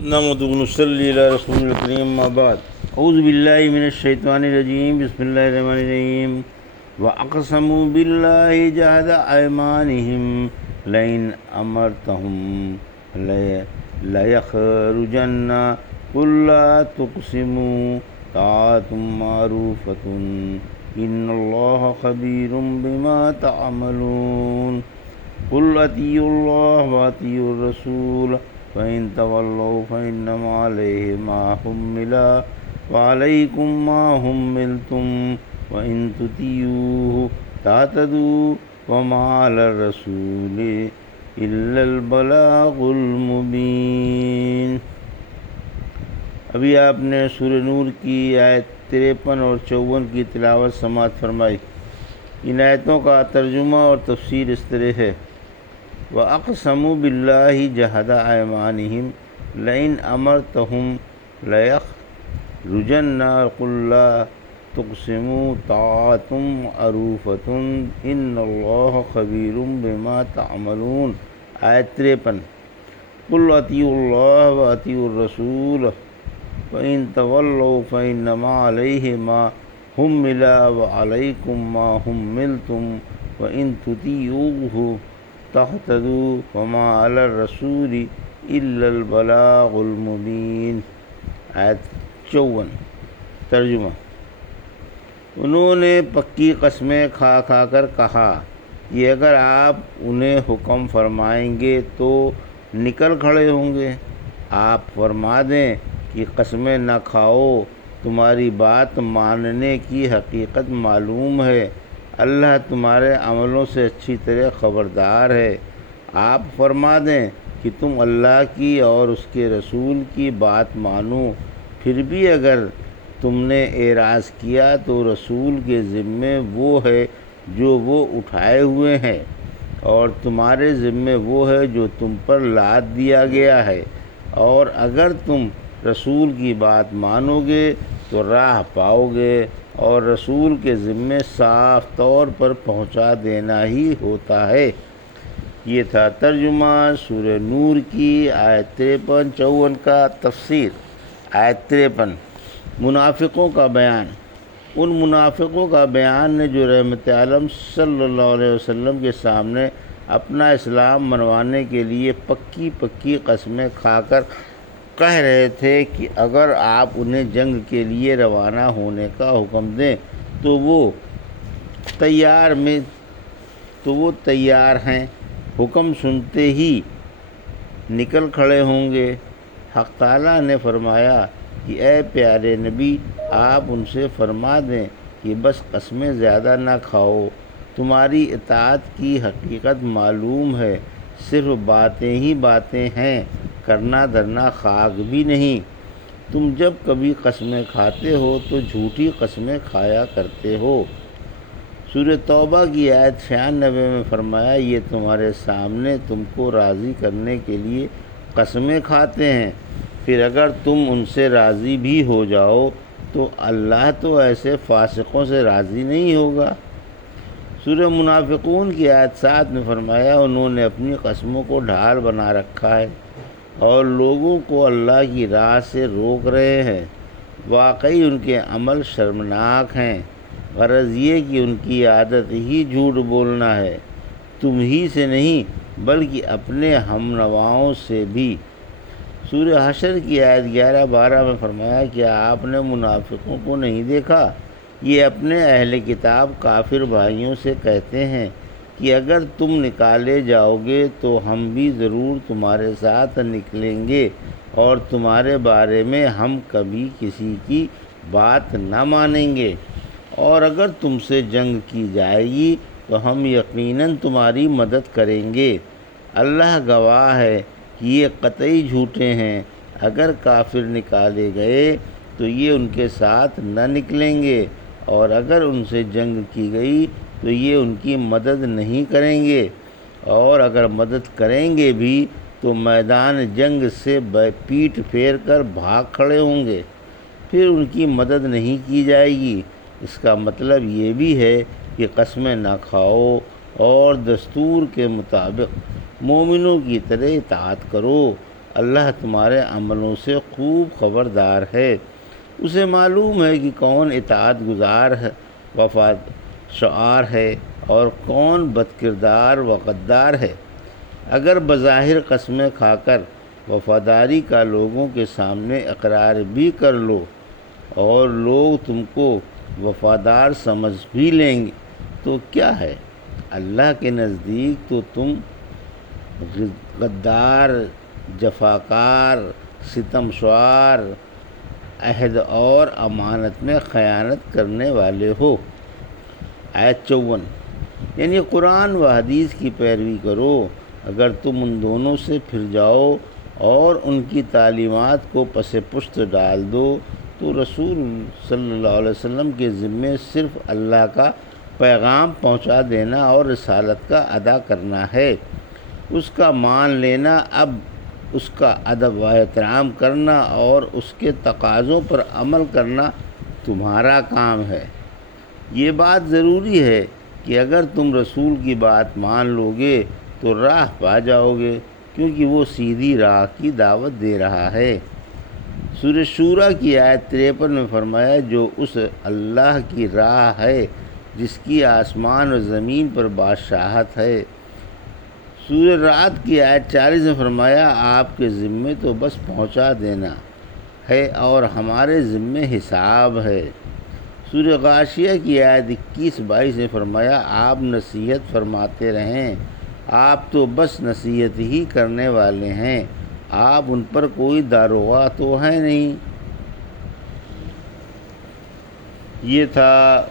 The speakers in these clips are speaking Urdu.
نحمد ونصلی علی رسول الکریم اما بعد اعوذ باللہ من الشیطان الرجیم بسم اللہ الرحمن الرحیم واقسموا باللہ جہد ایمانہم لئن امرتہم لیخرجن قل لا تقسموا طاعۃ معروفۃ ان اللہ خبیر بما تعملون قل اطیعوا اللہ واطیعوا الرسول فَإِن تَوَلَّوْا فَإِنَّمَا عَلَيْهِ مَا حُمِّلَ وَعَلَيْكُمْ مَا حُمِّلْتُمْ وَإِن تُطِيعُوهُ تَهْتَدُوا وَمَا عَلَى الرَّسُولِ إِلَّا الْبَلَاغُ الْمُبِينُ۔ ابھی آپ نے سورہ نور کی آیت 53 اور 54 کی تلاوت سماعت فرمائی۔ ان آیتوں کا ترجمہ اور تفسیر اس طرح ہے: وَأَقْسَمُوا بِاللَّهِ جَهْدَ أَيْمَانِهِمْ لَئِنْ أَمَرْتَهُمْ لَيَخْرُجَنَّ قُل لَّا تُقْسِمُوا طَاعَةٌ مَّعْرُوفَةٌ إِنَّ اللَّهَ خَبِيرٌ بِمَا تَعْمَلُونَ۔ آیت 53: قُلْ أَطِیعُوا اللَّهَ وَأَطِیعُوا الرَّسُولَ فَإِن تَوَلَّوْا فَإِنَّمَا عَلَيْهِ مَا حُمِّلَ وَعَلَيْكُمْ مَا حُمِّلْتُمْ وَإِن تُطِيعُوهُ تَهْتَدُوا وَمَا عَلَى الرَّسُولِ إِلَّا الْبَلَاغُ الْمُبِينُ۔ آیت 54 ترجمہ: انہوں نے پکی قسمیں کھا کھا کر کہا کہ اگر آپ انہیں حکم فرمائیں گے تو نکل کھڑے ہوں گے۔ آپ فرما دیں کہ قسمیں نہ کھاؤ، تمہاری بات ماننے کی حقیقت معلوم ہے، اللہ تمہارے عملوں سے اچھی طرح خبردار ہے۔ آپ فرما دیں کہ تم اللہ کی اور اس کے رسول کی بات مانو، پھر بھی اگر تم نے اعراض کیا تو رسول کے ذمے وہ ہے جو وہ اٹھائے ہوئے ہیں، اور تمہارے ذمے وہ ہے جو تم پر لاد دیا گیا ہے، اور اگر تم رسول کی بات مانو گے تو راہ پاؤ گے، اور رسول کے ذمے صاف طور پر پہنچا دینا ہی ہوتا ہے۔ یہ تھا ترجمہ سورہ نور کی آیت 53-54 کا۔ تفسیر آیت 53: منافقوں کا بیان۔ ان منافقوں کا بیان نے جو رحمت عالم صلی اللہ علیہ وسلم کے سامنے اپنا اسلام منوانے کے لیے پکی پکی قسمیں کھا کر کہہ رہے تھے کہ اگر آپ انہیں جنگ کے لیے روانہ ہونے کا حکم دیں تو وہ تیار ہیں، حکم سنتے ہی نکل کھڑے ہوں گے۔ حق تعالیٰ نے فرمایا کہ اے پیارے نبی، آپ ان سے فرما دیں کہ بس قسمیں زیادہ نہ کھاؤ، تمہاری اطاعت کی حقیقت معلوم ہے، صرف باتیں ہی باتیں ہیں، کرنا دھرنا خاک بھی نہیں۔ تم جب کبھی قسمیں کھاتے ہو تو جھوٹی قسمیں کھایا کرتے ہو۔ سورہ توبہ کی آیت 96 میں فرمایا یہ تمہارے سامنے تم کو راضی کرنے کے لیے قسمیں کھاتے ہیں، پھر اگر تم ان سے راضی بھی ہو جاؤ تو اللہ تو ایسے فاسقوں سے راضی نہیں ہوگا۔ سورہ منافقون کی آیت 7 میں فرمایا انہوں نے اپنی قسموں کو ڈھال بنا رکھا ہے اور لوگوں کو اللہ کی راہ سے روک رہے ہیں، واقعی ان کے عمل شرمناک ہیں، غرض یہ کہ ان کی عادت ہی جھوٹ بولنا ہے، تم ہی سے نہیں بلکہ اپنے ہم نواؤں سے بھی۔ سورہ حشر کی آیت 11-12 میں فرمایا کیا آپ نے منافقوں کو نہیں دیکھا؟ یہ اپنے اہل کتاب کافر بھائیوں سے کہتے ہیں کہ اگر تم نکالے جاؤ گے تو ہم بھی ضرور تمہارے ساتھ نکلیں گے، اور تمہارے بارے میں ہم کبھی کسی کی بات نہ مانیں گے، اور اگر تم سے جنگ کی جائے گی تو ہم یقیناً تمہاری مدد کریں گے۔ اللہ گواہ ہے کہ یہ قطعی جھوٹے ہیں، اگر کافر نکالے گئے تو یہ ان کے ساتھ نہ نکلیں گے، اور اگر ان سے جنگ کی گئی تو یہ ان کی مدد نہیں کریں گے، اور اگر مدد کریں گے بھی تو میدان جنگ سے پیٹ پھیر کر بھاگ کھڑے ہوں گے، پھر ان کی مدد نہیں کی جائے گی۔ اس کا مطلب یہ بھی ہے کہ قسمیں نہ کھاؤ اور دستور کے مطابق مومنوں کی طرح اطاعت کرو۔ اللہ تمہارے عملوں سے خوب خبردار ہے۔ اسے معلوم ہے کہ کون اطاعت گزار ہے، وفا شعار ہے، اور کون بد کردار و غدار ہے۔ اگر بظاہر قسمیں کھا کر وفاداری کا لوگوں کے سامنے اقرار بھی کر لو اور لوگ تم کو وفادار سمجھ بھی لیں گے تو کیا ہے، اللہ کے نزدیک تو تم غدار، جفاکار، ستم شعار، عہد اور امانت میں خیانت کرنے والے ہو۔ آیت 54، یعنی قرآن و حدیث کی پیروی کرو۔ اگر تم ان دونوں سے پھر جاؤ اور ان کی تعلیمات کو پس پشت ڈال دو تو رسول صلی اللہ علیہ وسلم کے ذمے صرف اللہ کا پیغام پہنچا دینا اور رسالت کا ادا کرنا ہے۔ اس کا مان لینا، اب اس کا ادب و احترام کرنا اور اس کے تقاضوں پر عمل کرنا تمہارا کام ہے۔ یہ بات ضروری ہے کہ اگر تم رسول کی بات مان لو گے تو راہ پا جاؤ گے، کیونکہ وہ سیدھی راہ کی دعوت دے رہا ہے۔ سورہ شورى کی آیت 53 میں فرمایا، جو اس اللہ کی راہ ہے جس کی آسمان و زمین پر بادشاہت ہے۔ سورہ رعد کی آیت 40 میں فرمایا، آپ کے ذمے تو بس پہنچا دینا ہے اور ہمارے ذمے حساب ہے۔ سورہ غاشیہ کی آیت 21-22 میں فرمایا، آپ نصیحت فرماتے رہیں، آپ تو بس نصیحت ہی کرنے والے ہیں، آپ ان پر کوئی داروغہ تو ہے نہیں۔ یہ تھا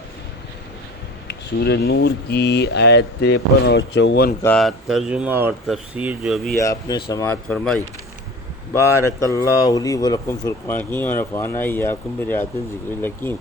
سورہ نور کی آیت 53 اور 54 کا ترجمہ اور تفسیر جو ابھی آپ نے سماعت فرمائی۔ بارک اللہ لی و لکم فی القرآن الحکیم ونفعنی وایاکم بآیات الذکر الحکیم۔